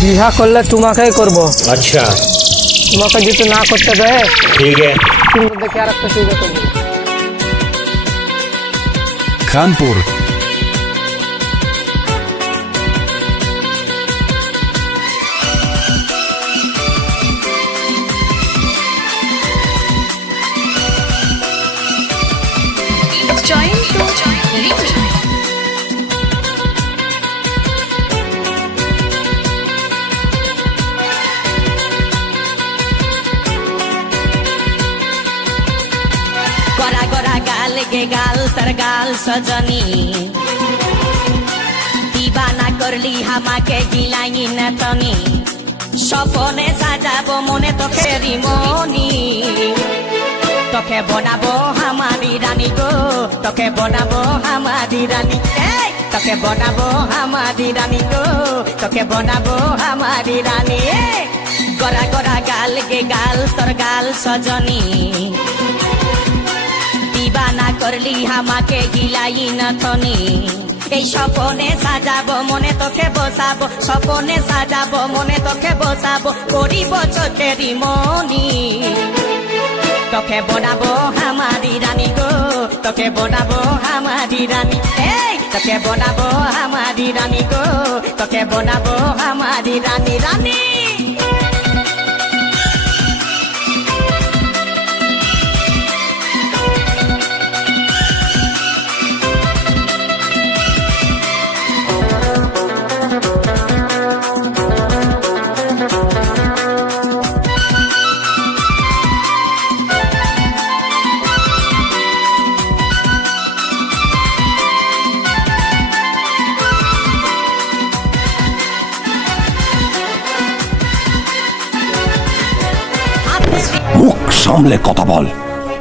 বিয়া করলে তোমাকেই করব। अच्छा তোমাকে যদি না করতে দেয় ठीक है। তুমি দেখে আর একটা সুবিধা করবো। Kanpur Join to remix. Gora Gora गाल गे गाल तर गाल सजनी दीवाना करली हमाके गिलाई न तनी सपने साजाबो मने तो खेरी मनी তোকে বনাবো হামারি রানী গো তোকে বনাবো হামারি রানী এই তোকে বনাবো হামারি রানী গো তোকে বনাবো হামারি রানী গোরা গোরা গাল গে গাল তোর গাল সজনী দিবানা করলি হামাকে গিলাই না তনি এই স্বপনে সাজাবো মনে তোকে বসাবো স্বপনে সাজাবো মনে তোকে বসাবো করিব চোখেরি মনি তোকে বনাবো হামারি রানী গো তোকে বনাবো হামারি রানী এই তোকে বনাবো হামারি রানী গো তোকে বনাবো হামারি রানী রানী মুখ সামলে কথা বল,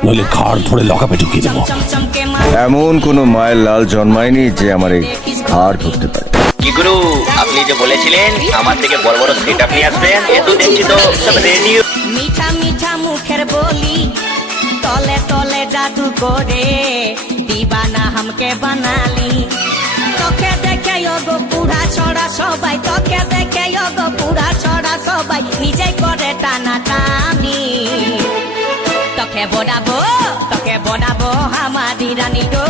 নইলে ঘাড় ধরে লকাপে ঢুকিয়ে দেবো। চমচমকে এমন কোনো মায়ের লাল জন্মায়নি যে আমার এই হাড় ধরতে পারে। কি গুরু, আপনি যে বলেছিলেন আমার থেকে বড় বড় সেট আপনি আসবেন, এ তো দেখছি তো সব রেডিও। মিঠা মিঠা মুখের বলি তলে তলে জাদু করে দিবানা হামকে বানালি তোকে দেখে গো পুরা ছড়া সবাই তোকে দেখে গো পুরা ছড়া সবাই নিজে করে টানা টানি তোকে বনাবো হামারি রানী গো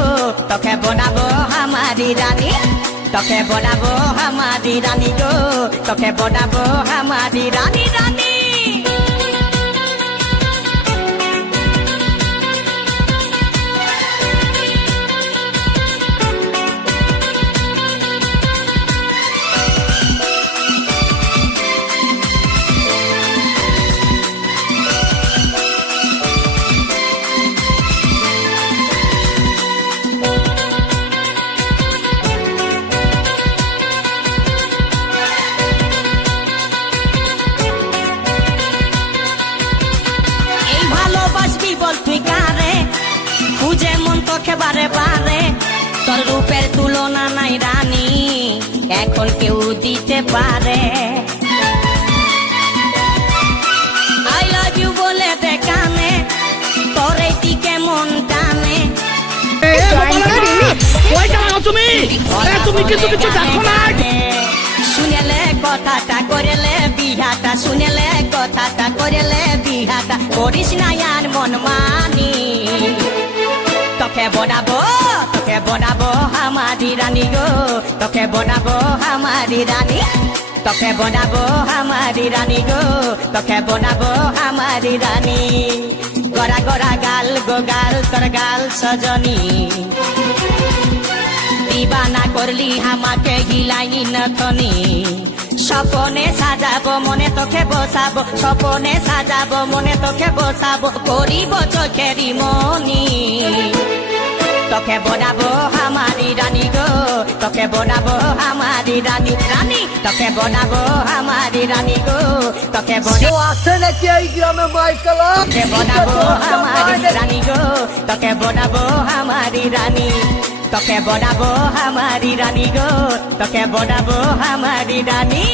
তোকে বনাবো হামারি রানী তোকে বনাবো হামারি রানী গো তোকে বনাবো হামারি রানী রানী তুই কারে খুঁজে মন তোকে বারে বারে তোর রূপের তুলনা নাই রানী এখন কেউ দিতে পারে আই লাভ ইউ বলে দেখানে তোর এই দিকে মন টানে তুমি কিছু কিছু দেখো না শুনেলে কথাটা করেলে বিহাটা শুনেলে কথাটা করেলে বিহাটা করিস না আর মন মানি তোকে বনাবো হামারি রানী গো তোকে বনাবো হামারি রানী তোকে বনাবো হামারি রানী গো তোকে বনাবো হামারি রানী গোরা গোরা গাল গো গাল তোর গাল সজনী দিবানা করলি হামাকে গিলাই নথনি স্বপনে সাজাবো মনে তোকে বসাবো স্বপনে সাজাবো মনে তোকে বসাবো করিব চোখেরি মনি তোকে বনাবো হামারি রানী গো তোকে বনাবো হামারি রানী রানী তোকে বনাবো হামারি রানী গো তোকে বনাবো হামারি রানী গো তোকে বনাবো হামারি রানী তোকে বনাবো হামারি রানী গো তোকে বনাবো হামারি রানী